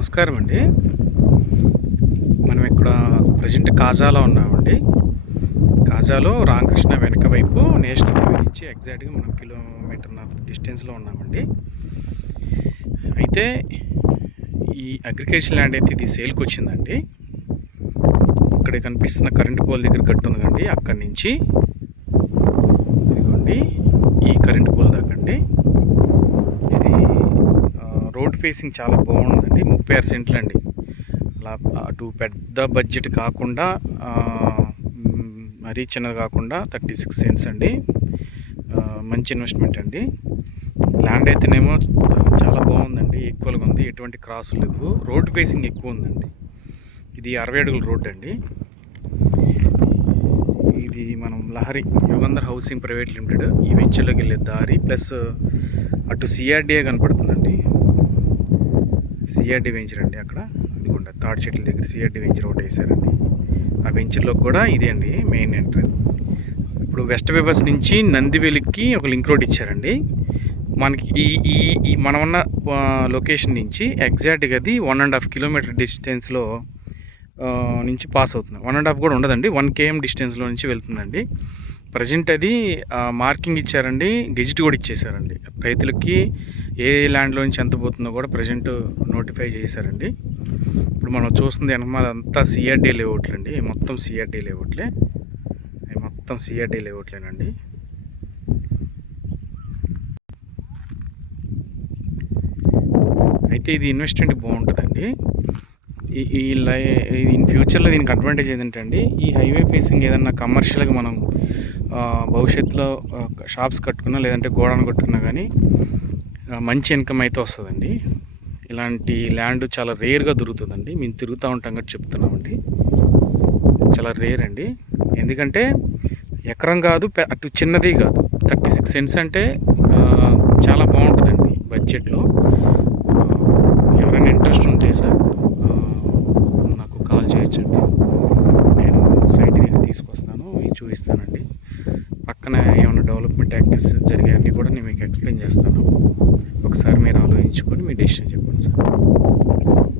నమస్కారం అండి. మనం ఇక్కడ ప్రజెంట్ కాజాలో ఉన్నామండి. కాజాలో రామకృష్ణ వెనక వైపు నేషనల్ హైవే నుంచి ఎగ్జాక్ట్గా మనం కిలోమీటర్న్నర డిస్టెన్స్లో ఉన్నామండి. అయితే ఈ అగ్రికల్చర్ ల్యాండ్ అయితే ఇది సేల్కి వచ్చిందండి. ఇక్కడ కనిపిస్తున్న కరెంటు పోల్ దగ్గర గట్టు ఉంది కండి, అక్కడి నుంచి ఇదిగోండి ఈ కరెంటు పోల్ దాకా అండి. ఇది రోడ్ ఫేసింగ్ చాలా బాగుందండి. 36 సెంట్లు అండి. అలా అటు పెద్ద బడ్జెట్ కాకుండా మరీ చిన్నది కాకుండా 36 సెంట్స్ అండి. మంచి ఇన్వెస్ట్మెంట్ అండి. ల్యాండ్ అయితేనేమో చాలా బాగుందండి, ఈక్వల్గా ఉంది, ఎటువంటి క్రాసులు లేవు, రోడ్ ఫేసింగ్ ఎక్కువ ఉందండి. ఇది 60 అడుగుల రోడ్ అండి. ఇది మనం Lahari Yugandhar housing private limited ఈ వెంచర్లోకి వెళ్ళే దారి, ప్లస్ అటు సిఆర్డిఏ కనపడుతుందండి. సిఆర్డి వెంచర్ అండి. అక్కడ ఇదిగోండి తాడి చెట్ల దగ్గర సిఆర్డి వెంచర్ ఒకటి వేసారండి. ఆ వెంచర్లో కూడా ఇదే అండి మెయిన్ ఎంట్రన్స్. ఇప్పుడు వెస్ట్ పేపర్స్ నుంచి నందివెలికి ఒక లింక్ రోడ్ ఇచ్చారండి. మనకి ఈ మనం ఉన్న లొకేషన్ నుంచి ఎగ్జాక్ట్గా అది 1.5 కిలోమీటర్ డిస్టెన్స్లో నుంచి పాస్ అవుతుంది. 1.5 కూడా ఉండదండి, 1 km డిస్టెన్స్లో నుంచి వెళ్తుందండి. ప్రజెంట్ అది మార్కింగ్ ఇచ్చారండి, గెజిట్ కూడా ఇచ్చేసారండి. రైతులకి ఏ ల్యాండ్లో నుంచి ఎంత పోతుందో కూడా ప్రజెంట్ నోటిఫై చేశారండి. ఇప్పుడు మనం చూస్తుంది వెనక అంతా సిఆర్డీ లేఅవుట్లు అండి. మొత్తం సిఆర్డీ లేఅవుట్లే, మొత్తం సిఆర్డీ లేఅవుట్లేనండి. అయితే ఇది ఇన్వెస్ట్మెంట్ బాగుంటుందండి. ఇన్ ఫ్యూచర్లో దీనికి అడ్వాంటేజ్ ఏంటంటే ఈ హైవే ఫేసింగ్ ఏదన్నా కమర్షియల్గా మనం భవిష్యత్తులో షాప్స్ కట్టుకున్నా లేదంటే గోడౌన్ కట్టుకున్నా కానీ మంచి ఇన్కమ్ అయితే వస్తుందండి. ఇలాంటి ల్యాండ్ చాలా రేర్గా దొరుకుతుందండి. మేము తిరుగుతూ ఉంటాం కాబట్టి చెప్తున్నామండి. చాలా రేర్ అండి. ఎందుకంటే ఎకరం కాదు, అటు చిన్నది కాదు, 36 సెంట్స్ అంటే చాలా బాగుంటుందండి బడ్జెట్లో. ఎవరైనా ఇంట్రెస్ట్ ఉంటే సార్ నాకు కాల్ చేయొచ్చండి. నేను సైట్ దగ్గర తీసుకొస్తాను, మీకు చూపిస్తానండి. పక్కన ఏమైనా డెవలప్మెంట్ యాక్టివిటీస్ జరిగాయన్నీ కూడా నేను మీకు ఎక్స్ప్లెయిన్ చేస్తాను. ఒకసారి మీరు ఆలోచించుకొని మీ డెసిషన్ చెప్పండి సార్.